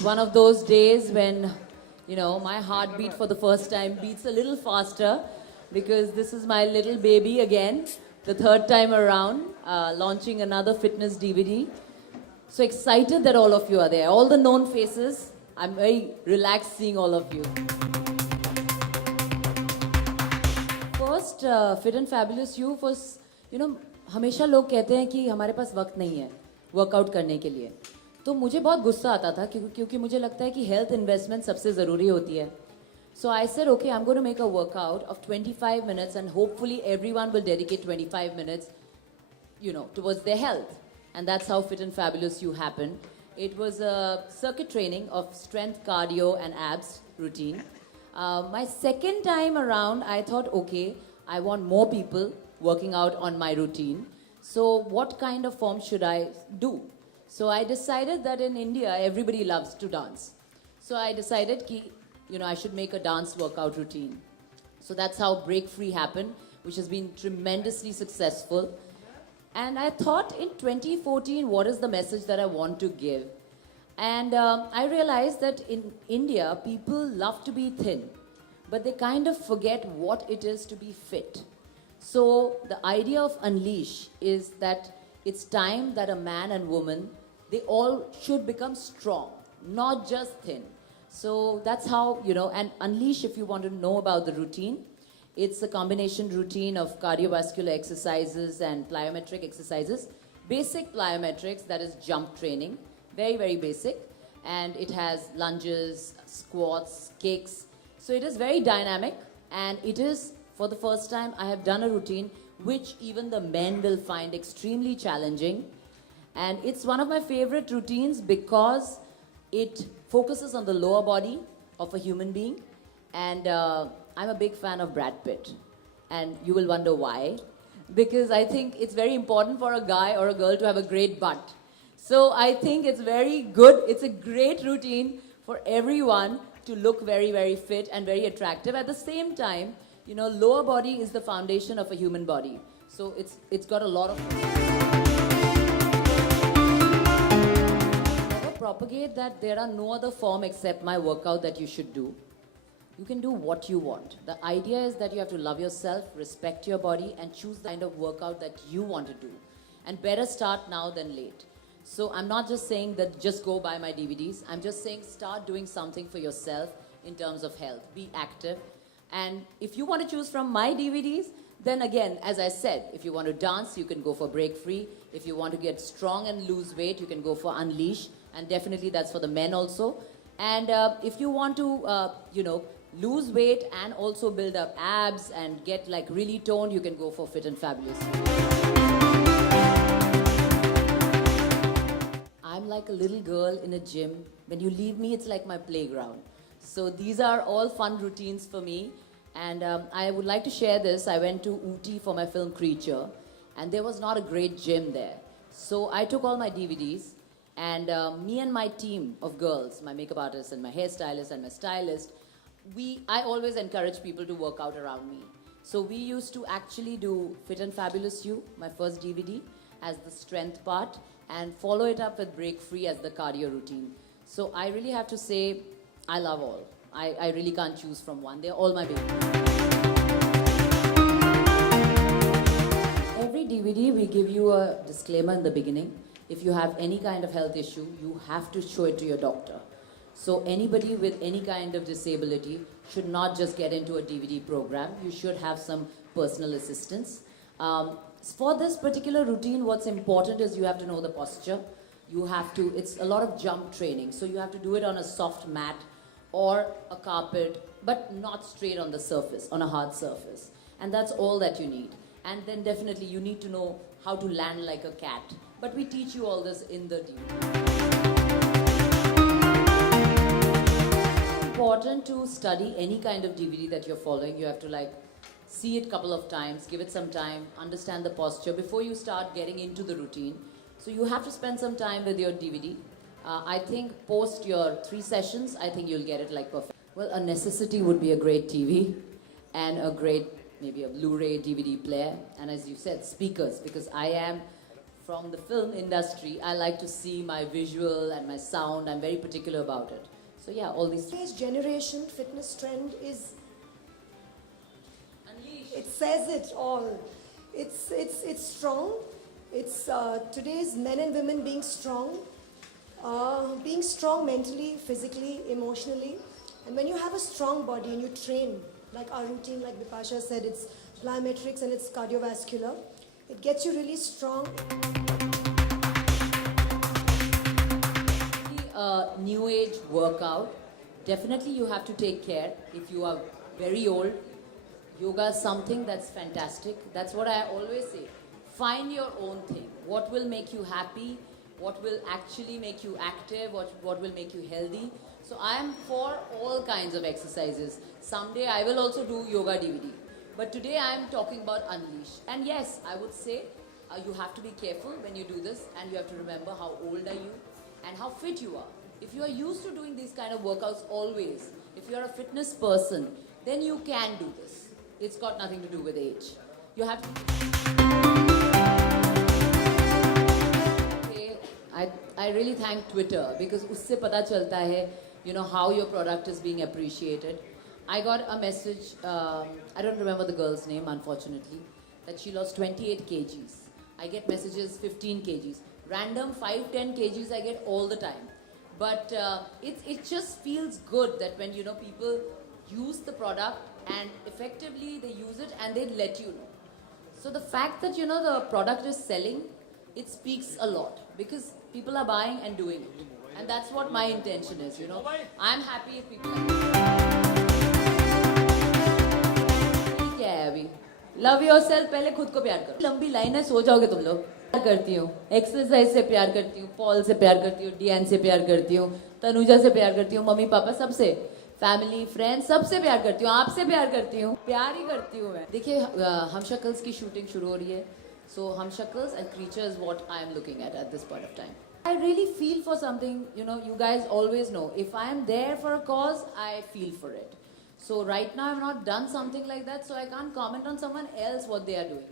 It's one of those days when, my heartbeat for the first time beats a little faster because this is my little baby again, the third time around, launching another fitness DVD. So excited that all of you are there. All the known faces. I'm very relaxed seeing all of you. First, Fit and Fabulous You was, हमेशा लोग कहते हैं कि हमारे पास वक्त नहीं है workout करने के लिए. तो मुझे बहुत गुस्सा आता था क्योंकि मुझे लगता है कि हेल्थ इन्वेस्टमेंट सबसे ज़रूरी होती है. So I said, okay, I'm going to make a workout of 25 minutes and hopefully everyone will dedicate 25 minutes, towards their health. And that's how Fit and Fabulous You happened. It was a circuit training of strength, cardio and abs routine. My second time around, I thought, okay, I want more people working out on my routine. So what kind of form should I do? So I decided that in India, everybody loves to dance. So I decided I should make a dance workout routine. So that's how Break Free happened, which has been tremendously successful. And I thought in 2014, what is the message that I want to give? And I realized that in India, people love to be thin, but they kind of forget what it is to be fit. So the idea of Unleash is that it's time that a man and woman, they all should become strong, not just thin. So that's how, and Unleash, if you want to know about the routine, it's a combination routine of cardiovascular exercises and plyometric exercises. Basic plyometrics, that is jump training, very, very basic. And it has lunges, squats, kicks. So it is very dynamic, and it is, for the first time, I have done a routine which even the men will find extremely challenging. And it's one of my favorite routines because it focuses on the lower body of a human being. And I'm a big fan of Brad Pitt. And you will wonder why. Because I think it's very important for a guy or a girl to have a great butt. So I think it's very good. It's a great routine for everyone to look very, very fit and very attractive. At the same time, lower body is the foundation of a human body. So it's got a lot of... propagate that there are no other form except my workout that you should do. You can do what you want. The idea is that you have to love yourself, respect your body, and choose the kind of workout that you want to do. And better start now than late. So I'm not just saying that just go buy my DVDs. I'm just saying start doing something for yourself in terms of health. Be active. And if you want to choose from my DVDs, then again, as I said, if you want to dance, you can go for Break Free. If you want to get strong and lose weight, you can go for Unleash. And definitely that's for the men also. And if you want to, lose weight and also build up abs and get really toned, you can go for Fit and Fabulous. I'm like a little girl in a gym. When you leave me, it's like my playground. So these are all fun routines for me. And I would like to share this. I went to Ooty for my film Creature, and there was not a great gym there. So I took all my DVDs, and me and my team of girls, my makeup artist and my hairstylist and my stylist, I always encourage people to work out around me. So we used to actually do Fit and Fabulous You, my first DVD, as the strength part, and follow it up with Break Free as the cardio routine. So I really have to say, I love all. I really can't choose from one. They're all my babies. Every DVD, we give you a disclaimer in the beginning. If you have any kind of health issue, you have to show it to your doctor. So anybody with any kind of disability should not just get into a DVD program. You should have some personal assistance. For this particular routine, what's important is you have to know the posture. It's a lot of jump training. So you have to do it on a soft mat or a carpet, but not straight on the surface, on a hard surface. And that's all that you need. And then definitely you need to know how to land like a cat. But we teach you all this in the DVD. It's important to study any kind of DVD that you're following. You have to see it a couple of times, give it some time, understand the posture before you start getting into the routine. So you have to spend some time with your DVD. I think post your 3 sessions, I think you'll get it perfect. Well, a necessity would be a great TV and a great, maybe a Blu-ray DVD player. And as you said, speakers, because I am from the film industry, I like to see my visual and my sound. I'm very particular about it. So yeah, all these. Today's generation fitness trend is, Unleash. it says it all. It's strong. It's today's men and women being strong mentally, physically, emotionally. And when you have a strong body and you train, like our routine, like Bipasha said, it's plyometrics and it's cardiovascular. It gets you really strong. New age workout. Definitely you have to take care. If you are very old, yoga is something that's fantastic. That's what I always say. Find your own thing. What will make you happy? What will actually make you active? What will make you healthy? So I am for all kinds of exercises. Someday I will also do yoga DVD. But today I am talking about Unleash. And yes, I would say you have to be careful when you do this, and you have to remember how old are you and how fit you are. If you are used to doing these kind of workouts always, if you are a fitness person, then you can do this. It's got nothing to do with age. You have to... Okay, I really thank Twitter, because usse pata chalta hai, you know, how your product is being appreciated. I got a message, I don't remember the girl's name unfortunately, that she lost 28 kgs. I get messages 15 kgs. Random 5-10 kgs I get all the time. But it just feels good that when, you know, people use the product and effectively they use it and they let you know. So the fact that, you know, the product is selling, it speaks a lot, because people are buying and doing it. And that's what my intention is, you know. I'm happy if people ठीक है अभी. Love yourself, पहले खुद को प्यार करो. लंबी line है, सो जाओगे तुम लोग. प्यार करती हूँ, एक्सरसाइज से प्यार करती हूँ, पॉल से प्यार करती हूँ, डियान से प्यार करती हूँ, तनुजा से प्यार करती हूँ, मम्मी पापा सबसे, फैमिली फ्रेंड्स सबसे प्यार करती हूँ, आपसे प्यार करती हूँ, प्यार ही करती हूँ मैं. देखिए हम शक्ल्स की शूटिंग शुरू हो रही है. So हम शक्ल्स and creatures what I am looking at this point of time. I really feel for something, you know, you guys always know. If I am there for a cause, I feel for it. So right now I've not done something like that, so I can't comment on someone else what they are doing.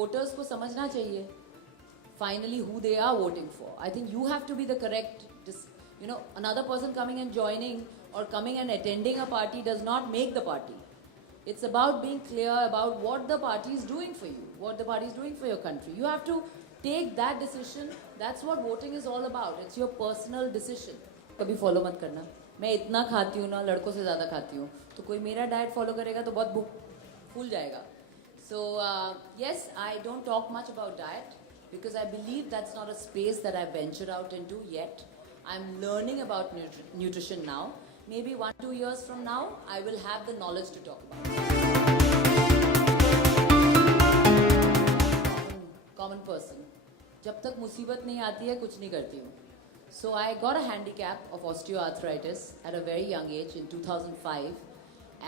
Voters को समझना चाहिए finally who they are voting for. I think you have to be the correct, you know, another person coming and joining or coming and attending a party does not make the party. It's about being clear about what the party is doing for you, what the party is doing for your country. You have to take that decision. That's what voting is all about. It's your personal decision. कभी follow मत करना. मैं इतना खाती हूँ ना, लड़कों से ज़्यादा खाती हूँ. तो कोई मेरा diet follow करेगा तो बहुत फूल जाएगा. So yes, I don't talk much about diet because I believe that's not a space that I venture out into yet. I'm learning about nutrition now. Maybe 1-2 years from now, I will have the knowledge to talk about it. Common person. जब तक मुसीबत नहीं आती है, कुछ नहीं करती हूँ. So I got a handicap of osteoarthritis at a very young age in 2005.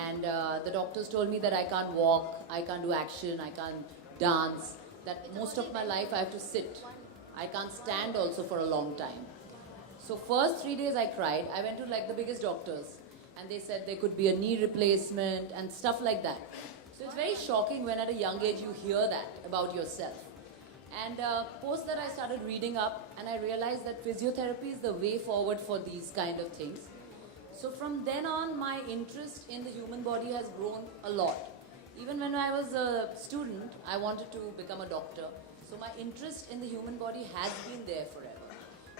And the doctors told me that I can't walk, I can't do action, I can't dance, that most of my life I have to sit. I can't stand also for a long time. So first 3 days I cried. I went to like the biggest doctors and they said there could be a knee replacement and stuff like that. So it's very shocking when at a young age you hear that about yourself. And post that I started reading up and I realized that physiotherapy is the way forward for these kind of things. So from then on, my interest in the human body has grown a lot. Even when I was a student, I wanted to become a doctor. So my interest in the human body has been there forever.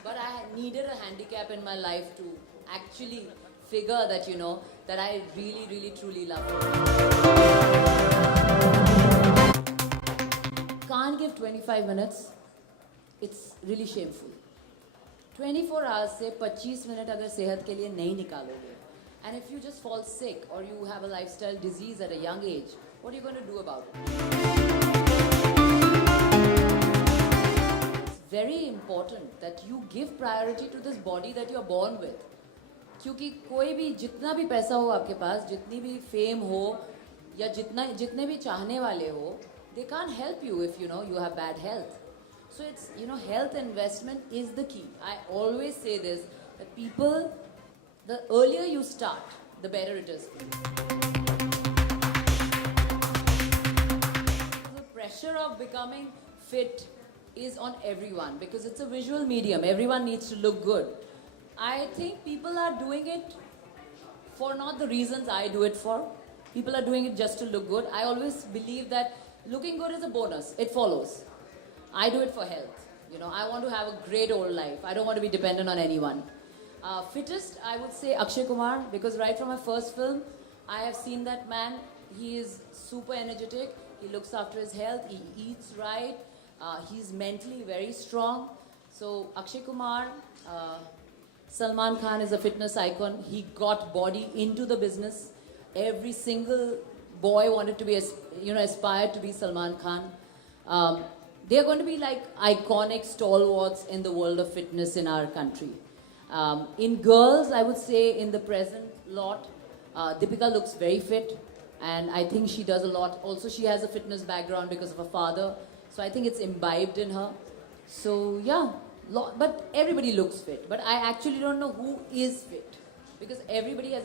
But I needed a handicap in my life to actually figure that, you know, that I really, really, truly love it. Can't give 25 minutes. It's really shameful. 24 hours से 25 minute अगर सेहत के लिए नहीं निकालोगे, and if you just fall sick or you have a lifestyle disease at a young age, what are you going to do about it? It's very important that you give priority to this body that you are born with. क्योंकि कोई भी जितना भी पैसा हो आपके पास, जितनी भी फेम हो या जितने भी चाहने वाले हो, they can't help you if you know you have bad health. So it's, you know, health investment is the key. I always say this, that people, the earlier you start, the better it is for you. pressure of becoming fit is on everyone because it's a visual medium. Everyone needs to look good. I think people are doing it for not the reasons I do it for. People are doing it just to look good. I always believe that looking good is a bonus. It follows. I do it for health. You know, I want to have a great old life. I don't want to be dependent on anyone. Fittest, I would say Akshay Kumar, because right from my first film, I have seen that man. He is super energetic. He looks after his health. He eats right. He's mentally very strong. So Akshay Kumar, Salman Khan is a fitness icon. He got body into the business. Every single boy wanted to be, aspired to be Salman Khan. They are going to be like iconic stalwarts in the world of fitness in our country. In girls, I would say in the present lot, Deepika looks very fit, and I think she does a lot. Also, she has a fitness background because of her father, so I think it's imbibed in her. So yeah, but everybody looks fit. But I actually don't know who is fit because everybody has a